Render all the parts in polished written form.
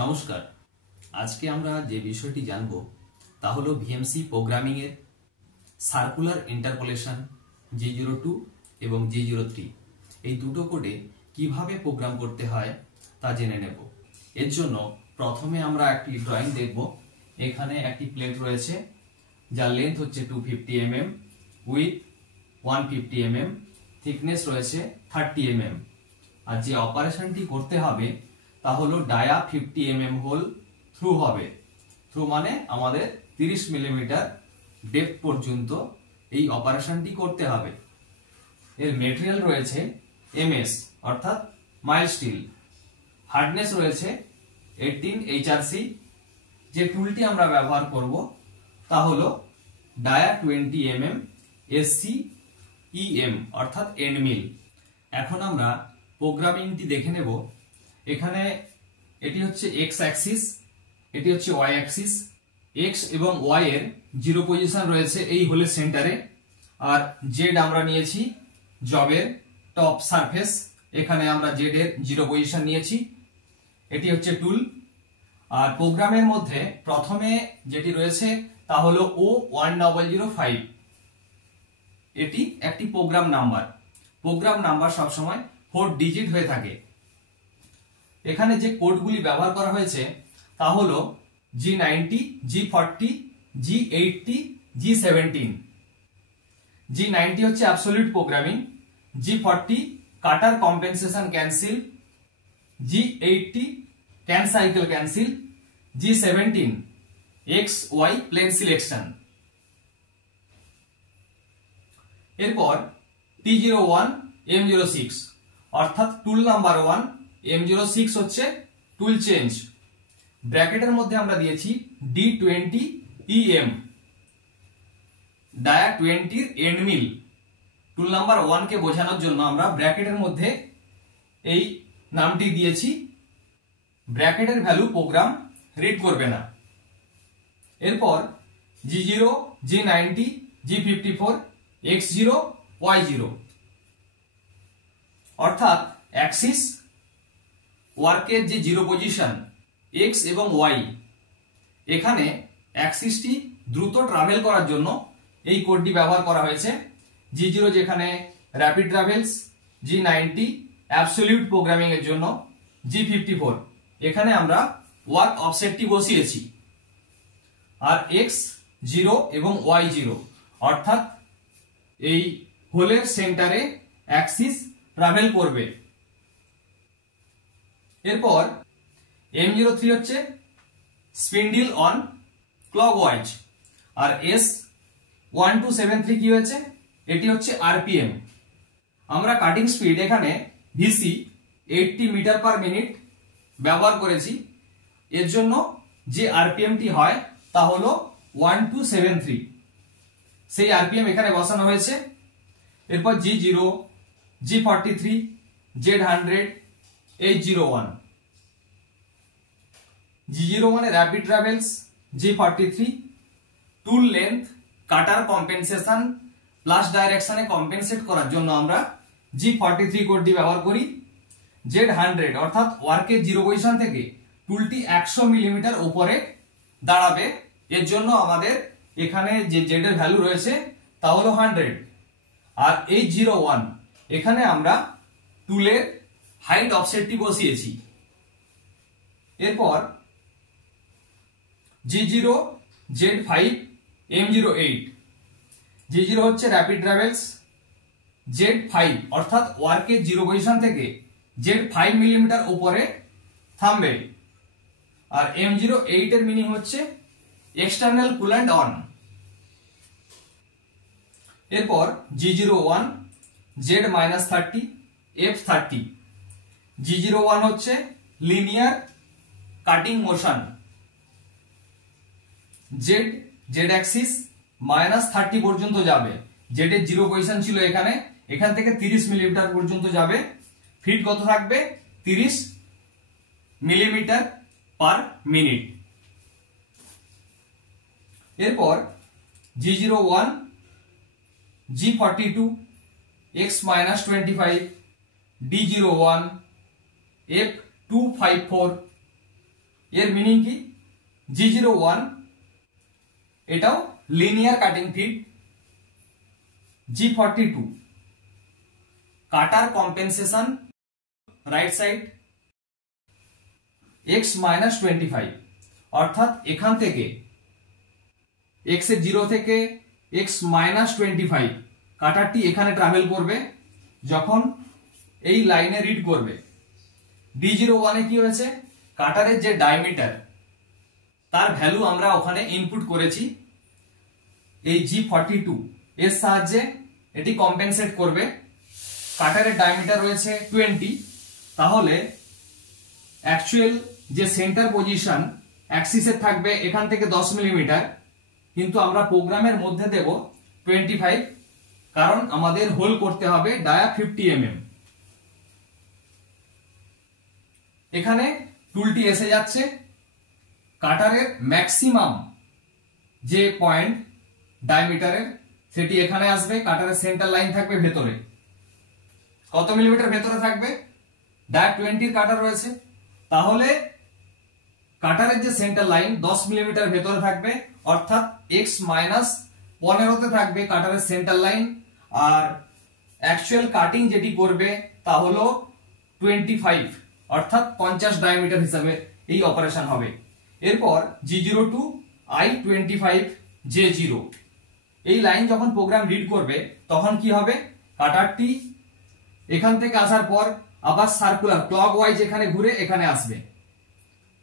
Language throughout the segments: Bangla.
নমস্কার। আজকে আমরা যে বিষয়টি জানব তা হলো ভিএমসি প্রোগ্রামিং এর সার্কুলার ইন্টারপোলেশন G02 এবং G03 এই দুটো কোডে কিভাবে প্রোগ্রাম করতে হয় তা জেনে নেব। এর জন্য প্রথমে আমরা একটি ড্রয়িং দেখব। এখানে একটি প্লেট রয়েছে যার লেন্থ হচ্ছে 250 mm, উইথ 150 mm, থিকনেস রয়েছে 30 mm। আর যে অপারেশনটি করতে হবে তা হলো ডায়া 50 mm হোল থ্রু হবে। থ্রু মানে আমাদের 30 মিলিমিটার ডেপথ পর্যন্ত এই অপারেশনটি করতে হবে। এর মেটেরিয়াল রয়েছে এমএস অর্থাৎ মাইল্ড স্টিল, হার্ডনেস রয়েছে 18 HRC। যে টুলটি আমরা ব্যবহার করব তা হলো ডায়া 20 mm SCEM অর্থাৎ এন্ড মিল। এখন আমরা প্রোগ্রামিংটি দেখে নেব। এখানে এটি হচ্ছে এক্স অ্যাক্সিস, এটি হচ্ছে ওয়াই অ্যাক্সিস। এক্স এবং ওয়াই এর জিরো পজিশন রয়েছে এই হোলের সেন্টারে, আর জেড আমরা নিয়েছি জবের টপ সারফেস। এখানে আমরা জেড এর জিরো পজিশন নিয়েছি। এটি হচ্ছে টুল। আর প্রোগ্রামের মধ্যে প্রথমে যেটি রয়েছে তা হলো O1005। এটি একটি প্রোগ্রাম নাম্বার। প্রোগ্রাম নাম্বার সবসময় 4 ডিজিট হয়ে থাকে। এখানে যে কোডগুলি ব্যবহার করা হয়েছে তা হলো G90, G40, G80, G17। G90 হচ্ছে absolute programming, G40 cutter compensation cancel, G80 can cycle cancel, G17 X Y plane selection. এরপর T01 M06 অর্থাৎ টুল নাম্বার 1, M06 হচ্ছে টুল চেঞ্জ। ব্র্যাকেটের মধ্যে আমরা দিয়েছি D20 EM, ডায়া 20 এর এন্ড মিল। টুল নাম্বার 1 কে বোঝানোর জন্য আমরা ব্র্যাকেটের মধ্যে এই নামটি দিয়েছি। ব্র্যাকেটের ভ্যালু প্রোগ্রাম রিড করবে না। এরপর G0, G90, G54, X0, Y0 অর্থাৎ অ্যাক্সিস ওয়ার্কের যে জিরো পজিশন এক্স এবং ওয়াই, এখানে অ্যাক্সিসটি দ্রুত ট্রাভেল করার জন্য এই কোডটি ব্যবহার করা হয়েছে। G0 যেখানে rapid travels, G90 absolute programming এর জন্য, G54 এখানে আমরা ওয়ার্ক অফসেটটি বসিয়েছি। আর X0 এবং Y0 অর্থাৎ এই হোলের সেন্টারে অ্যাক্সিস ট্রাভেল করবে। এরপর M03 হচ্ছে spindle on clockwise, R S1273 কি হয়েছে, এটি হচ্ছে আরপিএম। আমরা কাটিং স্পিড এখানে VC 80 মিটার পার মিনিট ব্যবহার করেছি। এর জন্য যে আরপিএমটি হয় তা হলো 1273, সেই আরপিএম এখানে বসানো হয়েছে। এরপর G0, G43, Z100, H01। G01 এ র্যাপিড ট্রাভেলস, G43 টুল লেন্থ কাটার কম্পেনসেশন প্লাস ডাইরেকশনে কম্পেনসেট করার জন্য আমরা G43 কোডটি ব্যবহার করি। Z100 অর্থাৎ ওয়ার্কের জিরো পজিশন থেকে টুলটি 100 মিলিমিটার উপরে দাঁড়াবে। এর জন্য আমাদের এখানে যে জেড এর ভ্যালু রয়েছে তা হলো 100। আর H01 এখানে আমরা টুলের হাইট অফসেটটি বসিয়েছি। এরপর G0, Z5, M08। G0 হচ্ছে র্যাপিড ট্রাভেলস, Z5 অর্থাৎ ওয়ার্কের জিরো পজিশন থেকে Z5 মিলিমিটার উপরে থামবে। আর M08 এর মিনিং হচ্ছে এক্সটার্নাল কুল্যান্ট অন। এরপর G01, Z-30, F30। G01 হচ্ছে linear cutting motion, Z Axis -30 পর্যন্ত যাবে। জেড এর জিরো পজিশন ছিল এখানে, এখান থেকে 30 মিলিমিটার পর্যন্ত যাবে। ফিট কত থাকবে, 30 মিলিমিটার পার মিনিট। এরপর G01, G42, X-25, D01, F254, এর মিনিং কি, G01 এটাও লিনিয়ার কাটিং ফিট, G42 কাটার কম্পেনসেশন রাইট সাইড x-25, অর্থাৎ এখান থেকে x এর 0 থেকে x-25 কাটারটি এখানে ট্রাভেল করবে যখন এই লাইনে রিড করবে। D01 এ কি হয়েছে, কাটারের যে ডায়ামিটার তার ভ্যালু আমরা ওখানে ইনপুট করেছি, এই G42 এর সাহায্যে এটি কম্পেনসেট করবে। কাটারের ডায়ামিটার রয়েছে 20, তাহলে অ্যাকচুয়াল যে সেন্টার পজিশন অ্যাক্সিসে থাকবে এখান থেকে 10 মিলিমিটার, কিন্তু আমরা প্রোগ্রামের মধ্যে দেব 25, কারণ আমাদের হোল করতে হবে ডায়া 50 mm। এখানে টুলটি এসে যাচ্ছে, কাটারের ম্যাক্সিমাম যে পয়েন্ট ডায়ামিটারের সেটি এখানে আসবে, কাটারের সেন্টার লাইন থাকবে ভেতরে। কত মিলিমিটার ভেতরে থাকবে, ডায়া 20 কাটার রয়েছে, তাহলে কাটারের যে সেন্টার লাইন 10 মিলিমিটার ভেতরে থাকবে, অর্থাৎ x-15 থাকবে কাটারের সেন্টার লাইন, আর অ্যাকচুয়াল কাটিং যেটি করবে তা হলো 25, অর্থাৎ 50 ডায়ামিটার হিসাবে এই অপারেশন হবে। এরপর G02 I25 J0 এই লাইন যখন প্রোগ্রাম রিড করবে তখন কি হবে, কাটারটি এখান থেকে আসার পর আবার সার্কুলার ক্লকওয়াইজ এখানে ঘুরে এখানে আসবে,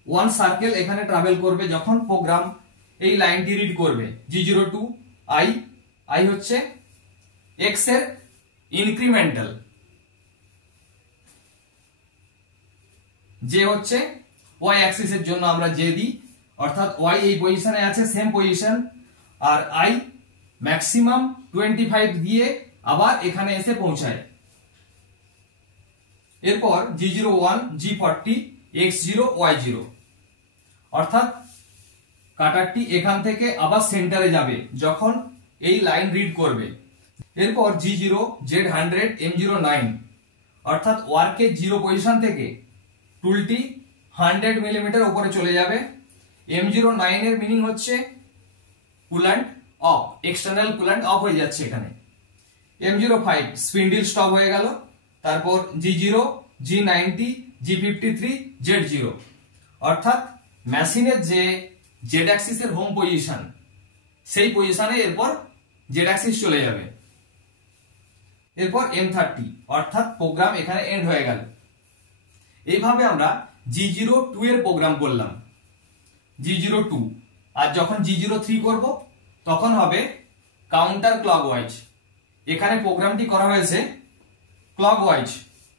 ওয়ান সার্কেল এখানে ট্রাভেল করবে যখন প্রোগ্রাম এই লাইনটি রিড করবে। G02 I হচ্ছে x এর ইনক্রিমেন্টাল, যে হচ্ছে y অ্যাক্সিস এর জন্য আমরা যে দিই, অর্থাৎ y এই পজিশনে আছে সেম পজিশন, আর I ম্যাক্সিমাম 25 দিয়ে আবার এখানে এসে পৌঁছায়। এরপর G01 G40 X0 Y0, অর্থাৎ কাটারটি এখান থেকে আবার সেন্টারে যাবে যখন এই লাইন রিড করবে। এরপর G0 Z100 M09, অর্থাৎ ওয়ার্কের 0 পজিশন থেকে টুলটি 100 মিলিমিটার উপরে চলে যাবে। M09 এর মিনিং হচ্ছে coolant of, external coolant of হয়ে যাচ্ছে এখানে। M05 স্পিন্ডল স্টপ হয়ে গেল। তারপর G0 G90 G53 Z0, অর্থাৎ মেশিনের যে জেড অ্যাক্সিসের হোম পজিশন সেই পজিশনে এরপর জেড অ্যাক্সিস চলে যাবে। এরপর M30, অর্থাৎ প্রোগ্রাম এখানে এন্ড হয়ে গেল। এইভাবে আমরা G02 এর প্রোগ্রাম করলাম, G02, আর যখন G03 করব তখন হবে কাউন্টার ক্লকওয়াইজ। এখানে প্রোগ্রামটি করা হয়েছে ক্লকওয়াইজ,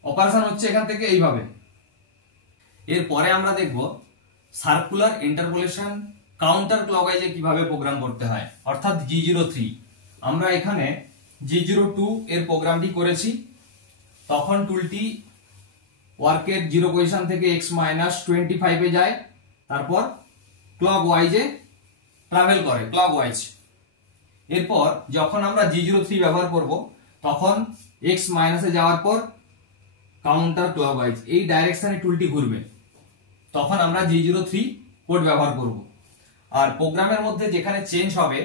অপারেশন হচ্ছে এখান থেকে এইভাবে। এরপরে আমরা দেখব সার্কুলার ইন্টারপোলেশন কাউন্টার ক্লকওয়াইজে কিভাবে প্রোগ্রাম করতে হয়, অর্থাৎ G03। আমরা এখানে G02 এর প্রোগ্রামটি করেছি, তখন টুলটি ওয়ার্কের 0 পজিশন থেকে x-25 এ যায়, তারপর ক্লকওয়াইজে ট্রাভেল করে ক্লকওয়াইজ। এরপর যখন আমরা G03 ব্যবহার করব তখন x মাইনাসে যাওয়ার পর কাউন্টার ক্লকওয়াইজ এই ডাইরেকশনে টুলটি ঘুরবে, তখন আমরা G03 কোড ব্যবহার করব। আর প্রোগ্রামের মধ্যে যেখানে চেঞ্জ হবে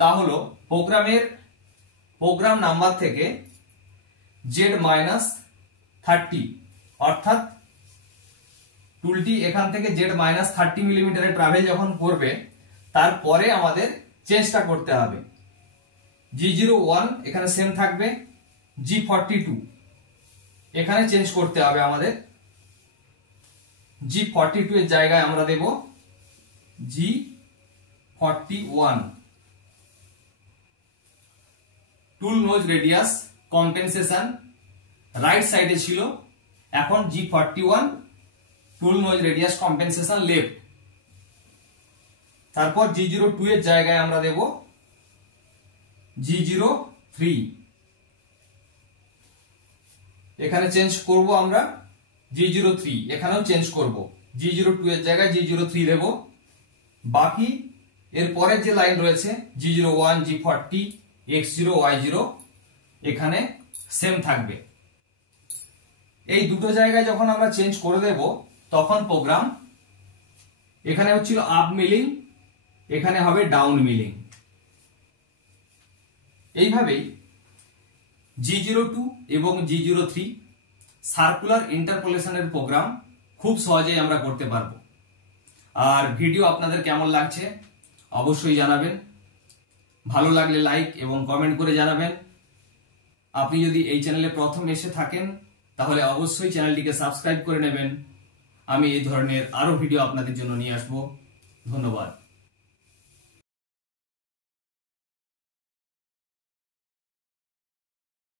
তা হলো প্রোগ্রাম নাম্বার থেকে Z-30, অর্থাৎ টুলটি এখান থেকে Z-30 মিলিমিটারে ট্রাভেল যখন করবে তারপরে আমাদের চেঞ্জটা করতে হবে। G01 এখানে সেম থাকবে, G42 এখানে চেঞ্জ করতে হবে আমাদের। G42 এর জায়গায় আমরা দেব G41। টুল নোজ রেডিয়াস কম্পেনসেশন রাইট সাইডে ছিল, এখন G41 টুল নোজ রেডিয়াস কম্পেনসেশন লেফট। তারপর G02 এর জায়গায় আমরা দেব G03, এখানে চেঞ্জ করব আমরা G03, এখানেও চেঞ্জ করব, G02 এর জায়গায় G03 দেব। বাকি এর পরের যে লাইন রয়েছে G01 G40 X0 Y0 এখানে সেম থাকবে। এই দুটো জায়গায় যখন আমরা চেঞ্জ করে দেব তখন প্রোগ্রাম এখানে হচ্ছিল আপ মিলিং, এখানে হবে ডাউন মিলিং। এইভাবেই G02 এবং G03 সার্কুলার ইন্টারপোলেশনের প্রোগ্রাম খুব সহজেই আমরা করতে পারবো। আর ভিডিও আপনাদের কেমন লাগছে অবশ্যই জানাবেন, ভালো লাগলে লাইক এবং কমেন্ট করে জানাবেন। আপনি যদি এই চ্যানেলে প্রথম এসে থাকেন তাহলে অবশ্যই চ্যানেলটিকে সাবস্ক্রাইব করে নেবেন। আমি এই ধরনের আরো ভিডিও আপনাদের জন্য নিয়ে আসবো। ধন্যবাদ।